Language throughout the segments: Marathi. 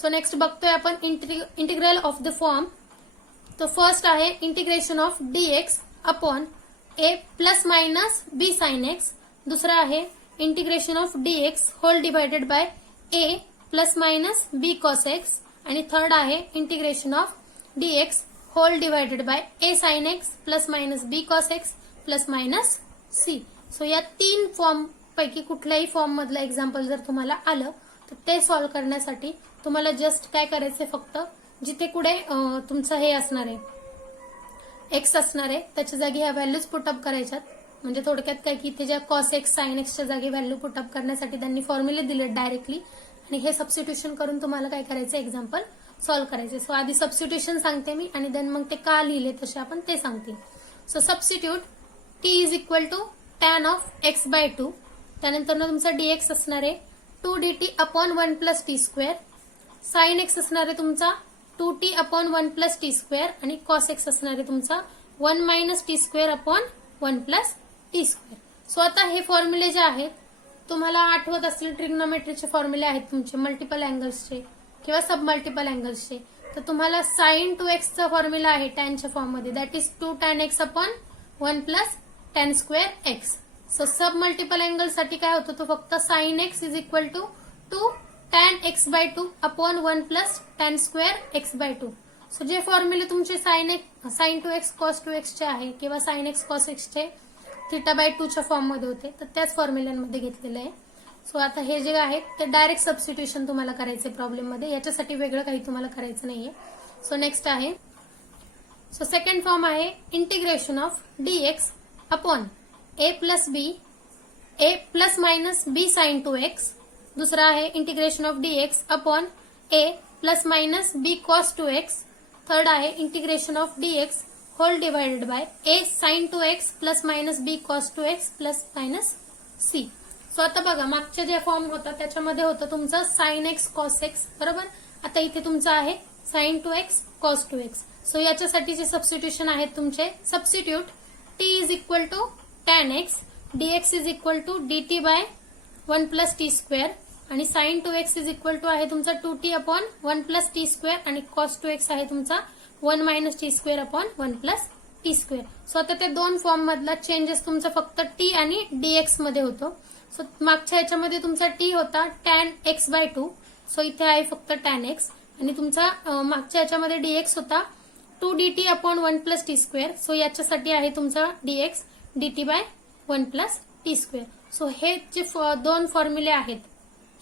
सो नेक्स्ट बघतोय आपण इंटिग्रल ऑफ द फॉर्म. तो फर्स्ट आहे integration of dx upon a plus minus b sine x. दुसरा आहे integration of dx whole divided by a plus minus b cos x. आणि थर्ड आहे integration of dx whole divided by a sine x plus minus b cos x plus minus c. So या तीन फॉर्म पैकी कुठल्याही फॉर्म मधलं एक्झाम्पल जर तुम्हाला आलं तर ते सॉल्व्ह करण्यासाठी तुम्हाला जस्ट काय करायचंय, फक्त जिथे कुठे तुमचं हे असणार आहे एक्स असणार आहे त्याच्या जागी ह्या व्हॅल्यूज पुटअप करायच्यात. म्हणजे थोडक्यात काय की इथे ज्या कॉस एक्स साइन एक्सच्या जागी व्हॅल्यू पुटअप करण्यासाठी त्यांनी फॉर्म्युले दिले डायरेक्टली आणि हे सबस्टिट्यूशन करून तुम्हाला काय करायचं एक्झाम्पल सॉल्व्ह करायचे. सो आधी सबस्टिट्यूशन सांगते मी आणि देन मग ते का लिहिले तसे आपण ते सांगते. So substitute t is equal to tan of x by 2. त्यानंतर तुमचा dx असणार आहे 2dt upon 1 plus T square. Sine X असणार आहे तुमचा 2t upon 1 plus T square आणि कॉस एक्स असणार आहे तुमचा 1 minus T square upon 1 plus T square. So आता हे फॉर्म्युले जे आहेत तुम्हाला आठवत असतील ट्रिग्नोमेट्रीचे फॉर्म्युले आहेत तुमचे मल्टिपल अँगल्सचे किंवा सब मल्टिपल अँगल्सचे. तर तुम्हाला साइन 2x चा फॉर्म्युला आहे टॅनच्या फॉर्म मध्ये, that is 2 tan x upon 1 plus tan square x. So sub multiple angle साठी काय होतं, तो फक्त sine x is equal to 2 tan x by 2 upon 1 plus tan square x by 2. So जे फॉर्म्युले तुमचे साइन 2x कॉस 2x चे आहे किंवा साइन एक्स कॉस एक्स चे थिटा बाय 2 च्या फॉर्म मध्ये होते तर त्याच फॉर्म्युल्यांमध्ये घेतलेलं आहे. सो आता हे जे आहे ते डायरेक्ट सबस्टिट्यूशन तुम्हाला करायचे प्रॉब्लेम मध्ये, याच्यासाठी वेगळं काही तुम्हाला करायचं नाहीये. सो नेक्स्ट आहे, सो सेकंड फॉर्म आहे integration of dx upon a plus b a plus minus b sine 2x. दुसरा आहे integration of dx upon a plus minus b cos 2x. Third आहे integration of dx whole divided by a sine 2x plus minus b cos 2x plus minus c. So आता बघा मागच्या जे फॉर्म होता त्याच्यामध्ये होतं तुमचं साइन एक्स कॉस एक्स, बरोबर. आता इथे तुमचं आहे sine 2x cos 2x. So याच्यासाठीचे सबस्टिट्यूशन आहेत तुमचे. Substitute t is equal to tan x, dx is equal to dt by 1 plus T square आणि sine 2x is equal to आहे तुमचा 2t upon 1 plus T square आणि कॉस 2x आहे तुमचा 1 minus T square upon 1 plus T square. So आता ते दोन फॉर्म मधला चेंजेस तुमचा फक्त t आणि dx मध्ये होतो. सो मागच्या ह्याच्यामध्ये तुमचा t होता tan x बाय 2. सो इथे आहे फक्त tan x आणि तुमचा मागच्या ह्याच्यामध्ये dx होता 2dt upon 1 plus T square. So याच्यासाठी आहे तुमचा dx dt by 1 plus T square. So हे जे दोन फॉर्म्युले आहेत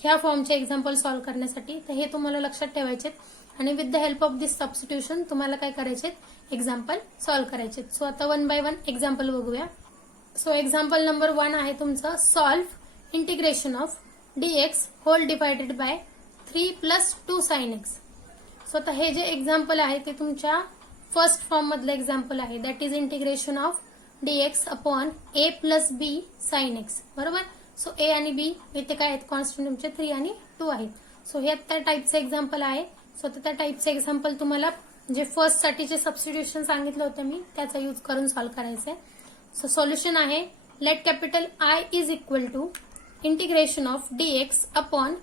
ह्या फॉर्मचे एक्झाम्पल सॉल्व्ह करण्यासाठी तर हे तुम्हाला लक्षात ठेवायचे आणि with the help of this substitution तुम्हाला काय करायचे एक्झाम्पल सॉल्व्ह करायचे. सो आता 1 बाय 1 एक्झाम्पल बघूया. सो एक्झाम्पल नंबर 1 आहे तुमचं solve integration of dx whole divided by 3 plus 2 sine x. So आता हे जे एक्झाम्पल आहे ते तुमच्या फर्स्ट फॉर्म मधलं एक्झाम्पल आहे, that is integration of dx upon a plus b sine x, बरोबर. सो a आणि b इथे काय आहेत कॉन्स्टंट तुमचे 3 आणि 2 आहेत. सो हे त्या टाईपचं एक्झाम्पल आहे. सो त्या टाईपचं एक्झाम्पल तुम्हाला जे फर्स्ट साठीचे सबस्टिट्यूशन सांगितलं होतं मी त्याचा यूज करून सॉल्व्ह करायचंय. सो सोल्युशन आहे let capital I is equal to integration of dx upon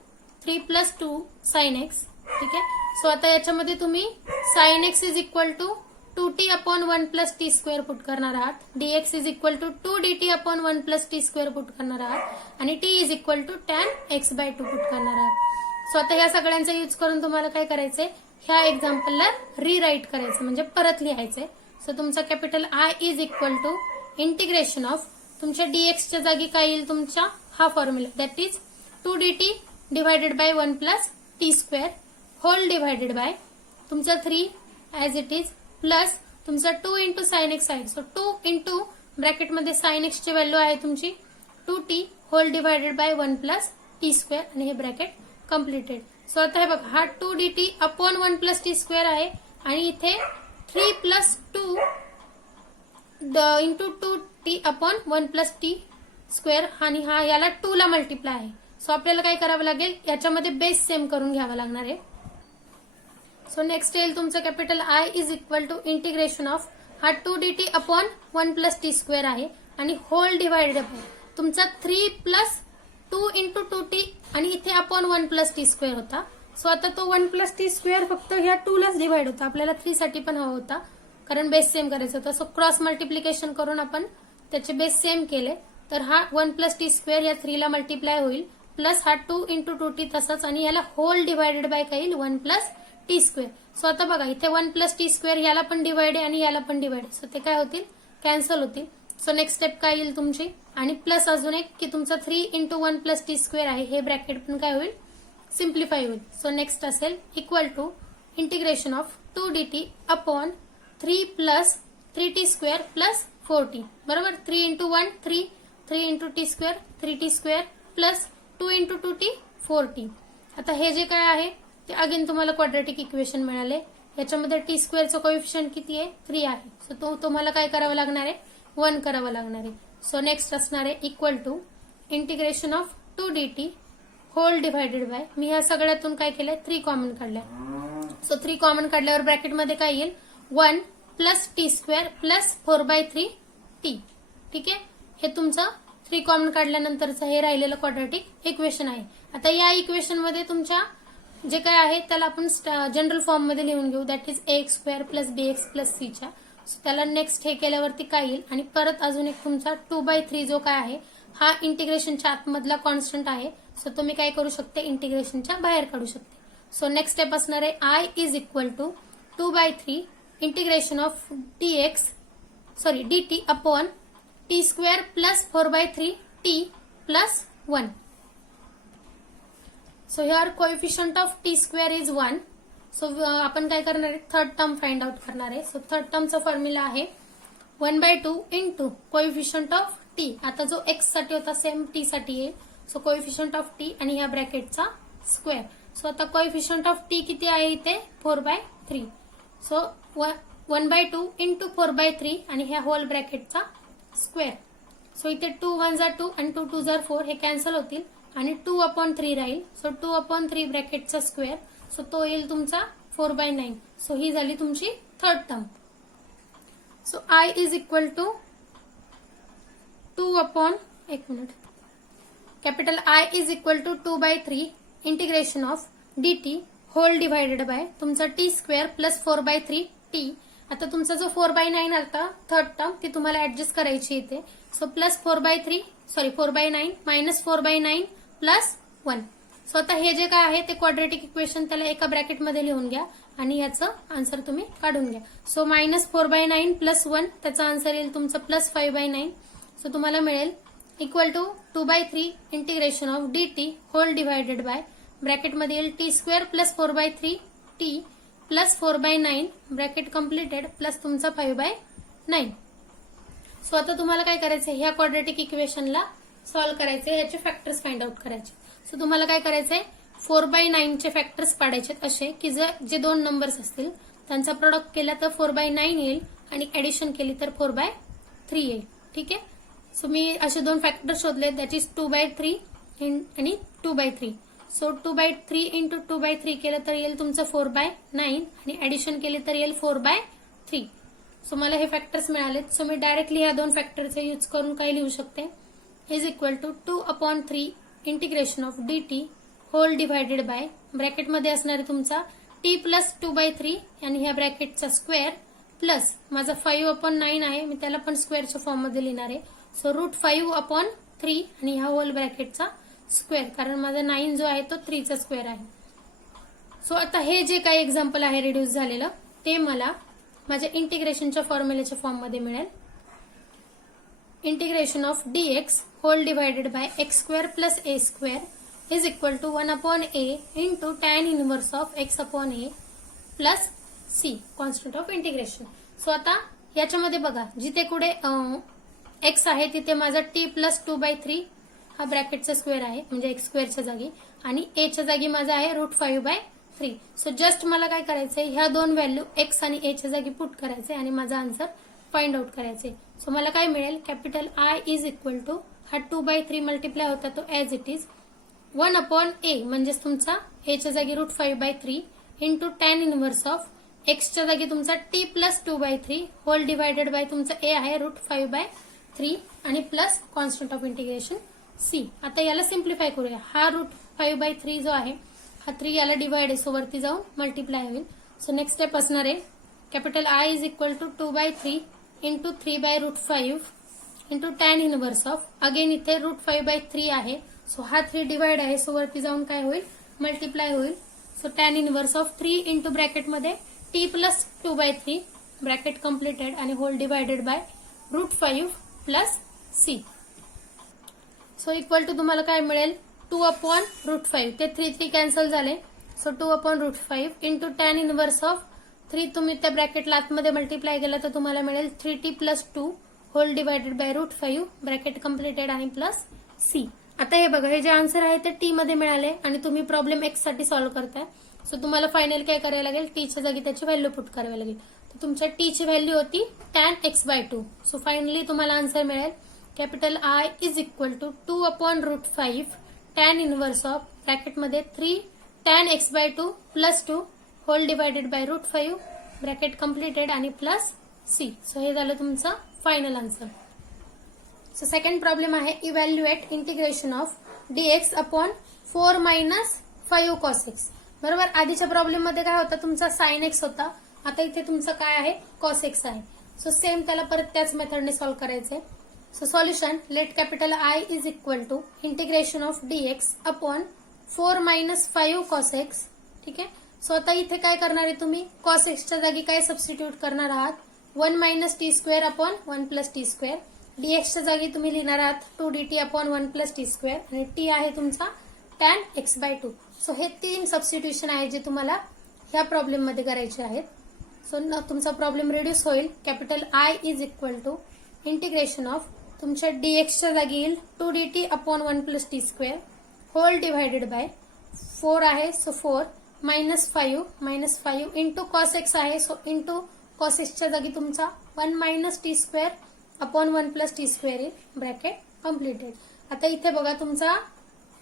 3 plus 2 sine x. ठीक आहे. सो आता याच्यामध्ये तुम्ही sine x is equal to 2t upon 1 plus T square put करणार आहात, dx is equal to 2dt upon 1 plus T square put करणार आहात आणि t is equal to tan x by 2 put करणार आहात. सो आता ह्या सगळ्यांचा यूज करून तुम्हाला काय करायचंय, ह्या एक्झाम्पलला रिराईट करायचं म्हणजे परत लिहायचंय. सो तुमचा capital I is equal to integration of तुमच्या dx च्या जागी काय येईल तुमच्या हा formula, that is 2dt divided by 1 plus T square whole divided by तुमचा 3 ऍज इट इज प्लस तुमचा 2 इंटू साइन एक्स आहे. सो 2 इंटू ब्रॅकेटमध्ये साइन एक्स ची व्हॅल्यू आहे तुमची 2t whole divided by 1 plus T square आणि हे ब्रॅकेट कम्प्लिटेड. सो आता हे बघा हा 2dt upon 1 plus T square आहे आणि इथे 3 plus 2 into 2t upon 1 plus T square आणि हा याला 2 ला मल्टिप्लाय आहे. सो आपल्याला काय करावं लागेल, याच्यामध्ये बेस सेम करून घ्यावा लागणार आहे. सो नेक्स्ट येईल तुमचं capital I is equal to integration of हा 2dt upon 1 plus T square आहे आणि होल डिवाइडेड बाय तुमचा 3 प्लस 2 इंटू 2t आणि इथे अपॉन 1 प्लस टी स्क्वेअर होता सो आता तो 1 प्लस टी स्क्वेअर फक्त ह्या 2 लाच डिवाइड होता, आपल्याला 3 साठी पण हवा होता कारण बेस सेम करायचा होता. सो क्रॉस मल्टिप्लिकेशन करून आपण त्याचे बेस सेम केले, तर हा 1 प्लस टी स्क्वेअर या 3 ला मल्टिप्लाय होईल, प्लस हा 2 इंटू 2t तसाच, आणि याला होल डिवायडेड बाय काय येईल 1 प्लस टी स्क्वेअर. सो आता बघा इथे 1 प्लस टी स्क्वेअर याला पण डिवाइड आहे आणि याला पण डिवाइड आहे, सो ते काय होतील कॅन्सल होतील. सो नेक्स्ट स्टेप काय येईल तुमची, आणि प्लस अजून एक की तुमचा 3 इंटू 1 प्लस टी स्क्वेअर आहे, हे ब्रॅकेट पण काय होईल सिम्प्लिफाय होईल. सो नेक्स्ट असेल equal to integration of 2dt upon 3 plus 3t square plus 4t. बरोबर, 3 into 1 3, 3 into t square 3t square plus 2 into 2t 4t. आता हे जे काय आहे ते अगेन तुम्हाला क्वाड्रॅटिक इक्वेशन मिळाले. याच्यामध्ये टी स्क्वेअरचं कोएफिशियंट किती आहे 3 आहे, सो तो तुम्हाला काय करावं लागणार आहे 1 करावं लागणार आहे. सो नेक्स्ट असणार आहे equal to integration of 2dt whole divided by, मी ह्या सगळ्यातून काय केलंय 3 कॉमन काढलंय. सो 3 कॉमन काढल्यावर ब्रॅकेटमध्ये काय येईल 1 plus T square plus 4/3 T. ठीक आहे, हे तुमचं 3 कॉमन काढल्यानंतरचं हे राहिलेलं क्वाड्रॅटिक इक्वेशन आहे. आता या इक्वेशन मध्ये तुमच्या जे काय आहे त्याला आपण जनरल फॉर्म मध्ये लिहून घेऊ, that is ax square plus bx plus c च्या. सो त्याला नेक्स्ट हे केल्यावरती काय येईल, आणि परत अजून एक तुमचा 2/3 जो काय आहे हा इंटिग्रेशनच्या आतमधला कॉन्स्टंट आहे, सो तुम्ही काय करू शकते इंटिग्रेशनच्या बाहेर काढू शकते. सो नेक्स्ट स्टेप असणार आहे I is equal to 2/3 integration of dt upon t square plus 4/3 t plus 1. So here coefficient of t square is 1. So आपण काय करणार आहे थर्ड टर्म फाइंड आउट करणार आहे. सो थर्ड टर्मचा फॉर्म्युला आहे 1/2 इंटू कोएफिशियंट ऑफ टी. आता जो एक्स साठी होता सेम टी साठी येईल, सो कोएफिशियंट ऑफ टी आणि ह्या ब्रॅकेटचा स्क्वेअर. सो आता कोएफिशियंट ऑफ टी किती आहे इथे 4/3. सो 1/2 इंटू 4/3 आणि ह्या होल ब्रॅकेटचा स्क्वेअर. सो इथे 2 1 जा 2 आणि 2 2 जा 4 हे कॅन्सल होतील आणि 2/3 राहील. सो 2/3 ब्रॅकेटचा स्क्वेअर, सो तो येईल तुमचा 4/9. सो ही झाली तुमची third term. So I is equal to 2/1 I is equal to 2/3 integration of dt whole divided by तुमचा टी स्क्वेअर प्लस 4/3 टी. आता तुमचा जो 4/9 आता थर्ड टर्म ती तुम्हाला ऍडजस्ट करायची इथे. So plus 4/9 minus 4/9 plus 1. So आता हे जे काय आहे ते क्वाड्रॅटिक इक्वेशन त्याला एका ब्रॅकेटमध्ये लिहून घ्या आणि याचं आन्सर तुम्ही काढून घ्या. सो मायनस 4/9 प्लस 1 त्याचा आन्सर येईल तुमचं प्लस 5/9. सो तुम्हाला मिळेल equal to 2/3 integration of dt whole divided by ब्रॅकेटमध्ये येईल t square plus 4/3 t plus 4/9 bracket completed plus तुमचा 5/9. सो आता तुम्हाला काय करायचं ह्या क्वाड्रॅटिक इक्वेशनला सॉल्व्ह करायचे, ह्याचे फॅक्टर्स फाइंड आउट करायचे. सो तुम्हाला काय करायचंय 4/9 चे फॅक्टर्स पाडायचे असे की जे दोन नंबर्स असतील त्यांचा प्रोडक्ट केला तर 4/9 येईल आणि ऍडिशन केली तर 4/3 येईल. ठीक आहे, सो मी असे दोन फॅक्टर शोधले, दॅट इज 2/3 आणि 2/3. सो 2/3 इंटू 2/3 केलं तर येईल तुमचं 4/9 आणि ऍडिशन केली तर येईल 4/3. सो मला हे फॅक्टर्स मिळालेत. सो मी डायरेक्टली ह्या दोन फॅक्टरचे यूज करून काय लिहू शकते is equal to 2/3 integration of dt whole divided by ब्रॅकेटमध्ये असणारे तुमचा t प्लस 2/3 आणि ह्या ब्रॅकेटचा स्क्वेअर प्लस माझा 5/9 आहे, मी त्याला पण स्क्वेअरच्या फॉर्म मध्ये लिहिणार आहे. सो √5/3 आणि ह्या होल ब्रॅकेटचा स्क्वेअर, कारण माझा 9 जो आहे तो 3 चा स्क्वेअर आहे. सो आता हे जे काही एक्झाम्पल आहे रिड्यूस झालेलं ते मला माझ्या इंटिग्रेशनच्या फॉर्म्युलेच्या फॉर्म मध्ये मिळेल. Integration of dx whole divided by x square plus a square is equal to 1/a into tan inverse of x/a plus c constant of integration. So आता याच्यामध्ये बघा जिथे कुठे x आहे तिथे माझा t प्लस 2/3 हा ब्रॅकेटचा स्क्वेअर आहे म्हणजे x स्क्वेअरच्या जागी, आणि a च्या जागी माझा आहे √5/3. सो जस्ट मला काय करायचंय ह्या दोन व्हॅल्यू x आणि a च्या जागी पुट करायचे आणि माझा आन्सर फाइंड आउट करायचे. सो मला काय मिळेल capital I is equal to हा 2/3 मल्टिप्लाय होता तो ऍज इट इज 1/a म्हणजेच तुमचा a च्या जागी √5/3 into tan inverse of x च्या जागी तुमचा t plus 2/3 whole divided by तुमचा a आहे √5/3 आणि plus constant of integration c. आता याला सिम्प्लिफाय करूया. हा √5/3 जो आहे हा 3 याला डिवाइड आहे, सो वरती जाऊन मल्टिप्लाय होईल. सो नेक्स्ट स्टेप असणार आहे capital I is equal to 2/3 into 3/√5 into tan inverse of, again इथे √5/3 आहे, सो हा 3 डिवाइड आहे, सो वरती जाऊन काय होईल मल्टिप्लाय होईल. So tan inverse of 3 into ब्रॅकेटमध्ये टी प्लस 2/3 ब्रॅकेट कम्प्लिटेड आणि whole divided by √5 plus c. So equal to तुम्हाला काय मिळेल 2/√5, ते 3 कॅन्सल झाले, so 2/√5 into tan inverse of 3 तुम्ही त्या ब्रॅकेटला आतमध्ये मल्टिप्लाय केला तर तुम्हाला मिळेल 3t plus 2 whole divided by √5 bracket completed आणि प्लस सी. आता हे बघा, हे जे आन्सर आहे ते टी मध्ये मिळाले आणि तुम्ही प्रॉब्लेम एक्स साठी सॉल्व्ह करताय, सो तुम्हाला फायनल काय करायला लागेल, टीच्या जागी त्याची व्हॅल्यू पुट करावी लागेल. तर तुमच्या टीची व्हॅल्यू होती tan x/2, सो फायनली तुम्हाला आन्सर मिळेल capital I is equal to 2/√5 tan inverse of ब्रॅकेटमध्ये 3 tan x/2 plus 2 whole divided by √5 bracket completed आणि प्लस सी. सो हे झालं तुमचं final answer. So second problem आहे evaluate integration of dx upon 4 - 5 cos x. बरोबर, आधीच्या प्रॉब्लेम मध्ये काय होता तुमचा sin x होता, आता इथे तुमचं काय आहे cos x आहे. सो सेम त्याला परत त्याच मेथडने सॉल्व्ह करायचंय. So solution let capital I is equal to integration of dx upon 4 - 5 cos x. ठीक आहे, सो आता इथे काय करणार आहे तुम्ही, cos x च्या जागी काय सबस्टिट्यूट करणार आहात, 1 - t² अपॉन 1 + t². dx च्या जागी तुम्ही लिहिणार आहात 2dt अपॉन 1 + t² आणि t आहे तुमचा tan x/2. सो हे 3 सबस्टिट्यूशन आहे जे तुम्हाला ह्या प्रॉब्लेम मध्ये करायचे आहेत. सो तुमचा प्रॉब्लेम रिड्यूस होईल. Capital I is equal to integration of तुमच्या dx च्या जागी येईल 2dt upon 1 + t² whole divided by 4 आहे, सो 4 - 5 इंटू cos x आहे, सो इंटू cos x च्या जागी तुमचा 1 - t² अपॉन 1 + t² येईल ब्रॅकेट कम्प्लिटेड. आता इथे बघा तुमचा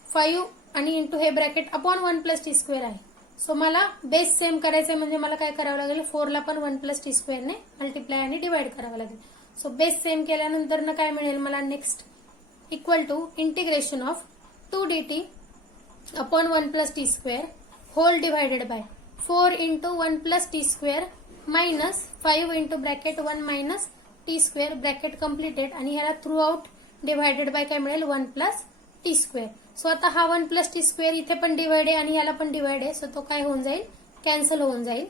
5 आणि इंटू हे ब्रॅकेट अपॉन 1 + t² आहे, सो मला बेस सेम करायचंय म्हणजे मला काय करावं लागेल, 4 ला पण 1 + t² ने मल्टिप्लाय आणि डिवाइड करावं लागेल. सो बेस सेम केल्यानंतर काय मिळेल मला next equal to integration of 2dt upon 1 + t² whole divided by 4 into 1 + t² minus 5 into bracket 1 - t² bracket completed आणि ह्याला थ्रू आउट डिवायडेड बाय काय मिळेल 1 + t². सो आता हा 1 + t² इथे पण डिवाइड आहे आणि याला पण डिवाइड आहे, सो तो काय होऊन जाईल कॅन्सल होऊन जाईल.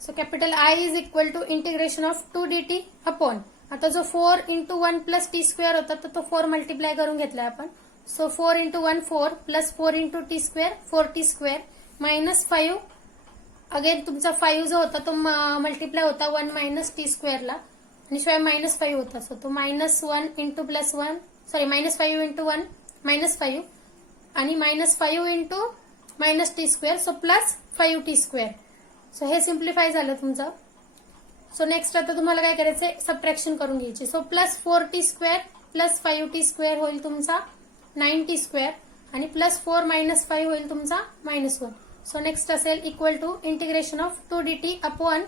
So capital I is equal to integration of 2dt upon, आता जो 4 इंटू 1 + t² होता तर तो 4 मल्टिप्लाय करून घेतलाय आपण, so 4 into 1 4 plus 4 into t² 4t² minus 5 again तुमचा 5 जो होता तो मल्टिप्लाय होता 1 - t² ला आणि शिवाय -5 होता, सो तो -1 इंटू +1 सॉरी -5 इंटू 1 -5 आणि -5 into -t², so +5t². So हे सिम्प्लिफाय झालं तुमचं. सो नेक्स्ट आता तुम्हाला काय करायचंय सबट्रॅक्शन करून घ्यायची. सो +4t² + 5t² होईल तुमचा 9t² आणि +4 - 5 होईल तुमचा -1. सो नेक्स्ट असेल equal to integration of 2dt upon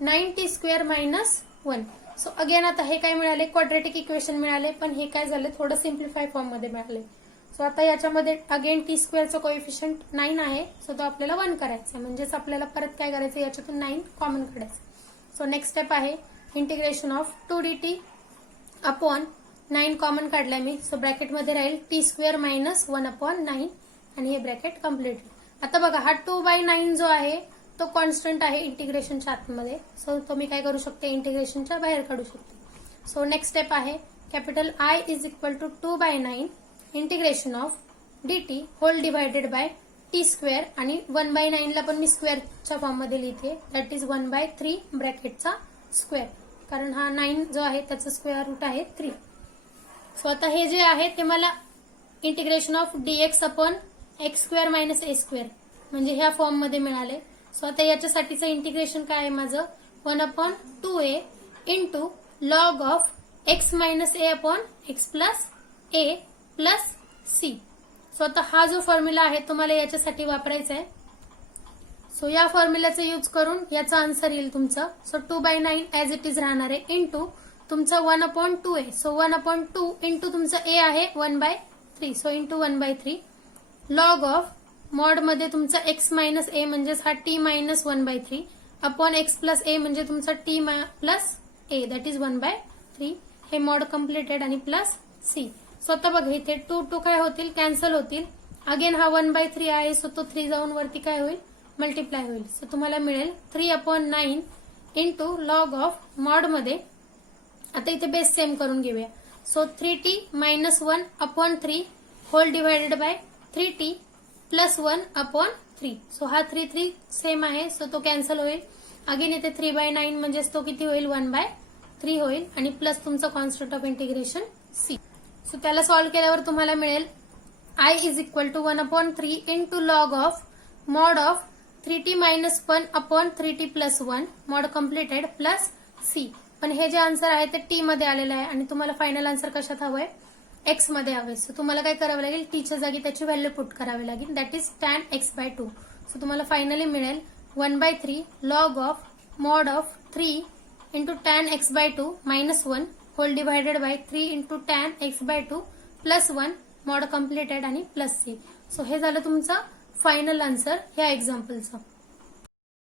9t² - 1. So again आता हे काय मिळाले क्वाड्रेटिक इक्वेशन मिळाले, पण हे काय झाले थोडं सिम्प्लिफाय फॉर्म मध्ये मिळाले. सो आता याच्यामध्ये अगेन t² कोएफिशियंट 9 आहे, सो तो आपल्याला 1 करायचा आहे, म्हणजेच आपल्याला परत काय करायचं याच्यातून 9 कॉमन काढायचं. सो नेक्स्ट स्टेप आहे integration of 2dt upon 9 common काढलाय मी, सो ब्रॅकेटमध्ये राहील t² - 1/9 आणि हे ब्रॅकेट कम्प्लीट. आता बघा हा 2/9 जो आहे तो कॉन्स्टंट आहे इंटिग्रेशनच्या आतमध्ये, सो तो मी काय करू शकते इंटिग्रेशनच्या बाहेर काढू शकते. सो नेक्स्ट स्टेप आहे capital I is equal to 2/9 integration of dt whole divided by t² आणि 1/9 ला पण मी स्क्वेअरच्या फॉर्म मध्ये लिहिते, दॅट इज 1/3 ब्रॅकेटचा स्क्वेअर, कारण हा 9 जो आहे त्याचा स्क्वेअर रूट आहे 3. सो आता हे जे आहे ते मला integration of dx upon x² - a² म्हणजे ह्या फॉर्म मध्ये मिळाले. सो आता याच्यासाठीचं इंटिग्रेशन काय आहे माझं 1/2a into log of x - a upon x + a plus c. So आता हा जो फॉर्म्युला आहे तो मला याच्यासाठी वापरायचा आहे. सो या फॉर्म्युल्याचा यूज करून याचा आन्सर येईल तुमचा. सो 2/9 ऍज इट इज राहणार आहे इंटू तुमचा 1/2a. सो 1/2 इंटू तुमचा a आहे 1/3, so into 1/3 log of mod मध्ये तुमचा एक्स मायनस ए म्हणजेच हा t minus 1/3 upon x plus a म्हणजे तुमचा t plus a that is 1/3. हे मॉड कम्प्लिटेड आणि प्लस सी. स्वतः बघा इथे 2 काय होतील, कॅन्सल होतील. अगेन हा 1/3 आहे, सो तो 3 जाऊन वरती काय होईल, मल्टिप्लाय होईल. सो तुम्हाला मिळेल 3/9 इंटू लॉग ऑफ मॉड मध्ये. आता इथे बेस सेम करून घेऊया. So 3t minus 1/3 whole divided by 3t plus 1/3. So हा 3 सेम आहे, सो तो कॅन्सल होईल. अगेन इथे 3/9 म्हणजेच तो किती होईल, 1/3 होईल आणि प्लस तुमचा constant of integration c. So त्याला सॉल्व्ह केल्यावर तुम्हाला मिळेल I is equal to 1/3 into log of mod of 3t minus 1/3t plus 1 mod completed plus c. पण हे जे आन्सर आहे ते टी मध्ये आलेलं आहे आणि तुम्हाला फायनल आन्सर कशात हवंय, एक्स मध्ये हवंय. सो तुम्हाला काय करावं लागेल, टीच्या जागी त्याची व्हॅल्यू पुट करावी लागेल, that is tan x/2. So तुम्हाला फायनली मिळेल 1/3 log of mod of 3 into tan x/2 minus 1 whole divided by 3 into tan x/2 plus 1 mod completed आणि प्लस सी. सो हे झालं तुमचं फायनल आन्सर ह्या एक्झाम्पलचं.